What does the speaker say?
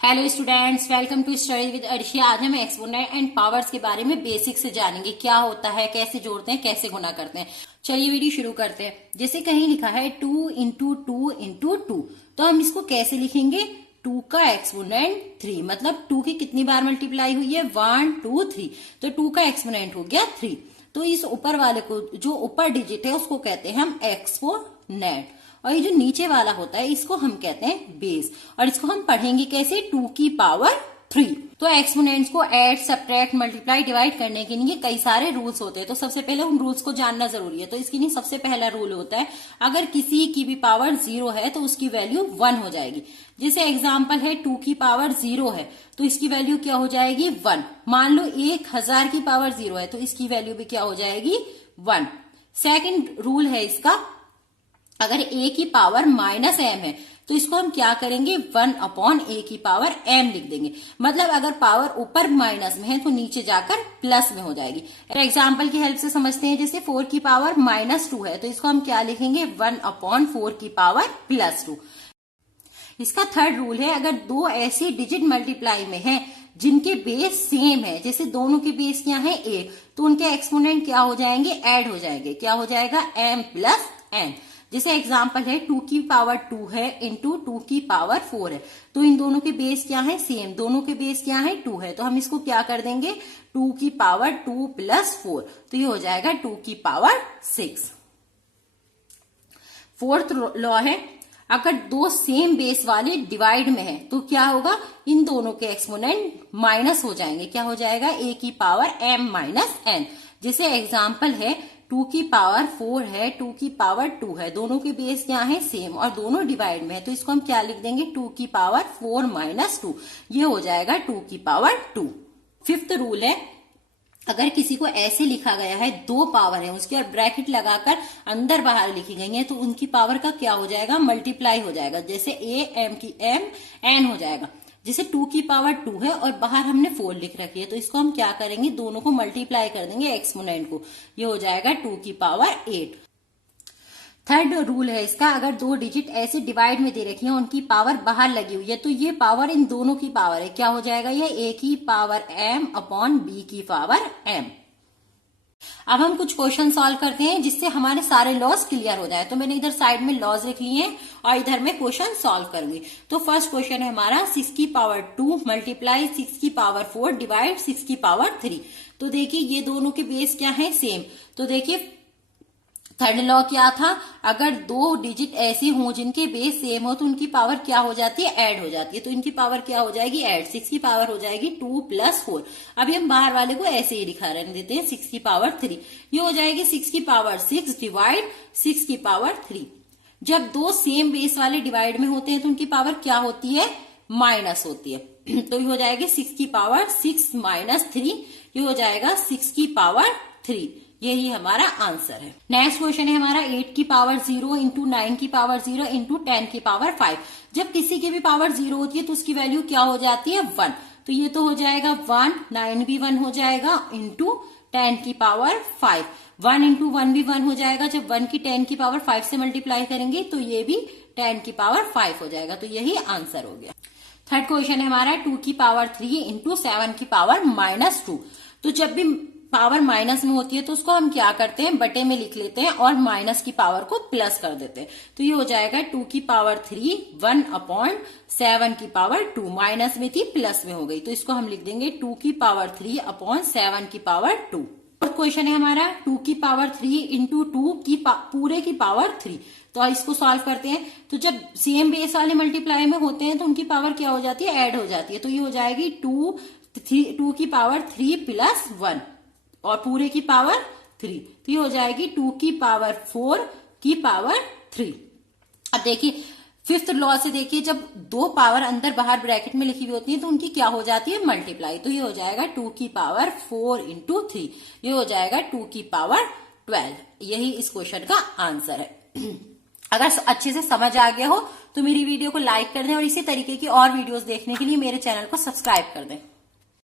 Hello students, welcome to study with Arshia. आज हम exponent and powers के बारे में बेसिक से जानेंगे। क्या होता है, कैसे जोड़ते हैं, कैसे गुना करते हैं। चलिए वीडियो शुरू करते हैं। जैसे कहीं लिखा है 2 इंटू टू इंटू टू, तो हम इसको कैसे लिखेंगे? 2 का एक्सपोनेंट 3, मतलब 2 की कितनी बार मल्टीप्लाई हुई है? 1 2 3, तो 2 का एक्सपोनेंट हो गया 3। तो इस ऊपर वाले को, जो ऊपर डिजिट है, उसको कहते हैं हम एक्सपोनेंट, और ये जो नीचे वाला होता है इसको हम कहते हैं बेस। और इसको हम पढ़ेंगे कैसे? 2 की पावर 3। तो एक्सपोनेंट्स को ऐड, सब्ट्रैक्ट, मल्टीप्लाई, डिवाइड करने के लिए कई सारे रूल्स होते हैं। तो सबसे पहले उन रूल्स को जानना जरूरी है। तो इसके लिए सबसे पहला रूल होता है, अगर किसी की भी पावर 0 है तो उसकी वैल्यू 1 हो जाएगी। जैसे एग्जाम्पल है 2 की पावर 0 है तो इसकी वैल्यू क्या हो जाएगी? 1। मान लो 1000 की पावर 0 है तो इसकी वैल्यू भी क्या हो जाएगी? 1। सेकेंड रूल है इसका, अगर a की पावर -m है तो इसको हम क्या करेंगे? 1/a की पावर m लिख देंगे। मतलब अगर पावर ऊपर माइनस में है तो नीचे जाकर प्लस में हो जाएगी। एग्जाम्पल की हेल्प से समझते हैं। जैसे 4 की पावर -2 है तो इसको हम क्या लिखेंगे? 1/4 की पावर +2। इसका थर्ड रूल है, अगर दो ऐसे डिजिट मल्टीप्लाई में है जिनके बेस सेम है, जैसे दोनों के बेस क्या है? 1, तो उनके एक्सपोनेंट क्या हो जाएंगे? ऐड हो जाएंगे। क्या हो जाएगा? m + n। जैसे एग्जाम्पल है 2 की पावर 2 है इंटू 2 की पावर 4 है, तो इन दोनों के बेस क्या है? सेम। दोनों के बेस क्या है? 2 है, तो हम इसको क्या कर देंगे? 2 की पावर 2 + 4, तो ये हो जाएगा 2 की पावर 6। फोर्थ लॉ है, अगर दो सेम बेस वाले डिवाइड में है तो क्या होगा? इन दोनों के एक्सपोनेंट माइनस हो जाएंगे। क्या हो जाएगा? a की पावर m - n। जैसे एग्जाम्पल है 2 की पावर 4 है, 2 की पावर 2 है, दोनों के बेस क्या है? सेम, और दोनों डिवाइड में है तो इसको हम क्या लिख देंगे? 2 की पावर 4 - 2, ये हो जाएगा 2 की पावर 2। फिफ्थ रूल है, अगर किसी को ऐसे लिखा गया है, दो पावर है उसकी और ब्रैकेट लगाकर अंदर बाहर लिखी गई है, तो उनकी पावर का क्या हो जाएगा? मल्टीप्लाई हो जाएगा। जैसे a m की m n हो जाएगा। जैसे 2 की पावर 2 है और बाहर हमने 4 लिख रखी है, तो इसको हम क्या करेंगे? दोनों को मल्टीप्लाई कर देंगे एक्सपोनेंट को, ये हो जाएगा 2 की पावर 8। थर्ड रूल है इसका, अगर दो डिजिट ऐसे डिवाइड में दे रखी है, उनकी पावर बाहर लगी हुई है, तो ये पावर इन दोनों की पावर है। क्या हो जाएगा? ये a की पावर m/b की पावर m। अब हम कुछ क्वेश्चन सॉल्व करते हैं जिससे हमारे सारे लॉस क्लियर हो जाए। तो मैंने इधर साइड में लॉस लिख लिए हैं और इधर मैं क्वेश्चन सॉल्व करूंगी। तो फर्स्ट क्वेश्चन है हमारा 6 की पावर 2 मल्टीप्लाई 6 की पावर 4 डिवाइड 6 की पावर 3। तो देखिए ये दोनों के बेस क्या है? सेम। तो देखिए थर्ड लॉ क्या था, अगर दो डिजिट ऐसे हों जिनके बेस सेम हो तो उनकी पावर क्या हो जाती है? ऐड हो जाती है। तो इनकी पावर क्या हो जाएगी? ऐड। 6 की पावर हो जाएगी 2 + 4। अभी हम बाहर वाले को ऐसे ही दिखा रहने देते हैं, 6 की पावर 3, ये हो जाएगी 6 की पावर 6 डिवाइड 6 की पावर 3। जब दो सेम बेस वाले डिवाइड में होते हैं तो उनकी पावर क्या होती है? माइनस होती है। तो ये हो जाएगी 6 की पावर 6 - 3, ये हो जाएगा 6 की पावर 3। यही हमारा आंसर है। नेक्स्ट क्वेश्चन है हमारा 8 की पावर 0 इंटू 9 की पावर 0 इंटू 10 की पावर 5। जब किसी की भी पावर 0 होती है तो उसकी वैल्यू क्या हो जाती है? 1। तो ये तो हो जाएगा 1, 9 भी 1 हो जाएगा, इंटू 10 की पावर 5। 1 इंटू 1 भी 1 हो जाएगा। जब 1 की 10 की पावर 5 से मल्टीप्लाई करेंगे तो ये भी 10 की पावर 5 हो जाएगा। तो यही आंसर हो गया। थर्ड क्वेश्चन है हमारा 2 की पावर 3 इंटू 7 की पावर -2। तो जब भी पावर माइनस में होती है तो उसको हम क्या करते हैं? बटे में लिख लेते हैं और माइनस की पावर को प्लस कर देते हैं। तो ये हो जाएगा 2 की पावर 3 1/7 की पावर 2। माइनस में थी, प्लस में हो गई, तो इसको हम लिख देंगे 2 की पावर 3/7 की पावर 2। और क्वेश्चन है हमारा 2 की पावर 3 इंटू 2 की पूरे की पावर 3। तो इसको सॉल्व करते हैं। तो जब सेम बेस वाले मल्टीप्लाई में होते हैं तो उनकी पावर क्या हो जाती है? ऐड हो जाती है। तो ये हो जाएगी 2 की पावर 3 + 1 और पूरे की पावर 3, तो ये हो जाएगी 2 की पावर 4 की पावर 3। अब देखिए फिफ्थ लॉ से, देखिए जब दो पावर अंदर बाहर ब्रैकेट में लिखी हुई होती है तो उनकी क्या हो जाती है? मल्टीप्लाई। तो ये हो जाएगा 2 की पावर 4 इंटू 3, ये हो जाएगा 2 की पावर 12। यही इस क्वेश्चन का आंसर है। अगर अच्छे से समझ आ गया हो तो मेरी वीडियो को लाइक कर दें और इसी तरीके की और वीडियोस देखने के लिए मेरे चैनल को सब्सक्राइब कर दें।